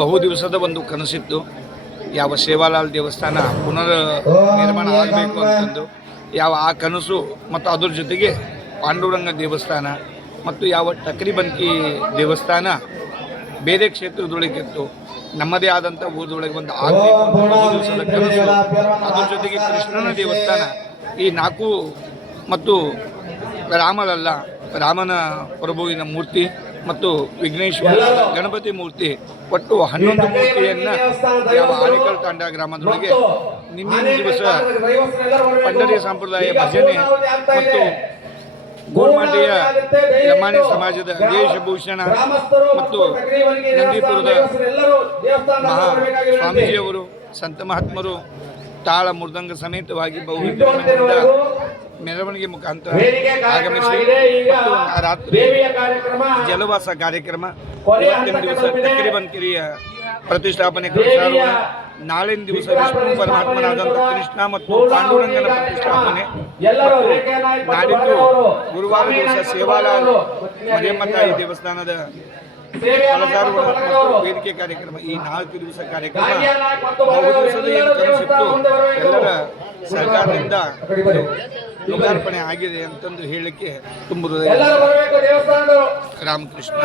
ಬಹು ದಿವಸದ ಒಂದು ಕನಸಿತ್ತು. ಯಾವ ಸೇವಾಲಾಲ್ ದೇವಸ್ಥಾನ ಪುನರ್ ನಿರ್ಮಾಣ ಆಗಬೇಕು ಅಂತಂದು ಯಾವ ಆ ಕನಸು ಮತ್ತು ಅದ್ರ ಜೊತೆಗೆ ಪಾಂಡುರಂಗ ದೇವಸ್ಥಾನ ಮತ್ತು ಯಾವ ಟಕ್ರಿಬಂಕಿ ದೇವಸ್ಥಾನ ಬೇರೆ ಕ್ಷೇತ್ರದೊಳಗಿತ್ತು, ನಮ್ಮದೇ ಆದಂಥ ಊರದೊಳಗೆ ಒಂದು ಆಗಬೇಕು ಅಂತ ಬಹು ದಿವಸದ ಕನಸು. ಅದ್ರ ಜೊತೆಗೆ ಕೃಷ್ಣನ ದೇವಸ್ಥಾನ ಈ ನಾಲ್ಕು ಮತ್ತು ರಾಮನ ಪ್ರಭುವಿನ ಮೂರ್ತಿ ಮತ್ತು ವಿಘ್ನೇಶ್ವರ ಗಣಪತಿ ಮೂರ್ತಿ ಒಟ್ಟು 11 ಮೂರ್ತಿಯನ್ನು ಯಾವ ಆನೇಕಲ್ ತಾಂಡ ಗ್ರಾಮದೊಳಗೆ ನಿನ್ನೆ ದಿವಸ ಪಂಡರಿ ಸಂಪ್ರದಾಯ ಭಜನೆ ಮತ್ತು ಗೋಲ್ಮಾಟಿಯ ಲಮಾಣಿ ಸಮಾಜದ ವೇಷಭೂಷಣ ಮತ್ತು ನಂದೀಪುರದ ಮಹಾ ಸ್ವಾಮೀಜಿಯವರು ಸಂತ ಮಹಾತ್ಮರು ತಾಳ ಮೃದಂಗ ಸಮೇತವಾಗಿ ಬಹು ವಿಜೃಂಭಣೆಯಿಂದ ಮೆರವಣಿಗೆ ಮುಖಾಂತರ ಆಗಮಿಸಿ ಮತ್ತು ರಾತ್ರಿ ಜಲವಾಸ ಕಾರ್ಯಕ್ರಮ, ಇವತ್ತಿನ ದಿವಸ ಟಕ್ರಿಬಂಕಿರಿಯ ಪ್ರತಿಷ್ಠಾಪನೆ ಕೃಷ್ಣಾರೋಹಣ, ನಾಳಿನ ದಿವಸ ವಿಷ್ಣು ಪರಮಾತ್ಮನಾದಂಥ ಕೃಷ್ಣ ಮತ್ತು ಪಾಂಡುರಂಗನ ಪ್ರತಿಷ್ಠಾಪನೆ ಮತ್ತು ನಾಡಿದ್ದು ಗುರುವಾರ ದಿವಸ ಸೇವಾಲಾಲ್ ಮರಿಯಮ್ಮ ತಾಯಿ ದೇವಸ್ಥಾನದ ಕಳಸಾರೋಹಣ ಮತ್ತು ವೇದಿಕೆ ಕಾರ್ಯಕ್ರಮ, ಈ 4 ದಿವಸ ಕಾರ್ಯಕ್ರಮ ಬಹು ದಿವಸದ ಏನು ಕನಸಿತ್ತು ಎಲ್ಲರ ಸರ್ಕಾರದಿಂದ ಲೋಕಾರ್ಪಣೆ ಆಗಿದೆ ಅಂತಂದು ಹೇಳಲಿಕ್ಕೆ ತುಂಬ ರಾಮಕೃಷ್ಣ.